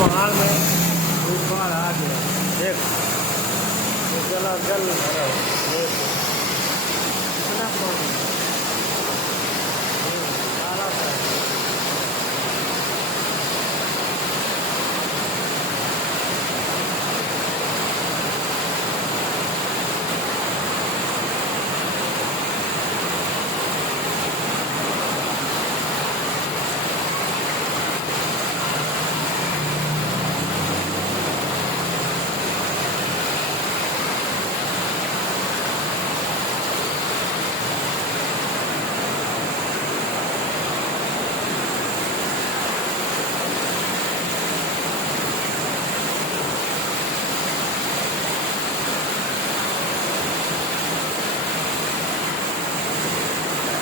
महाल में ऊपर आ गया देख चला जल भरा कितना पानी सारा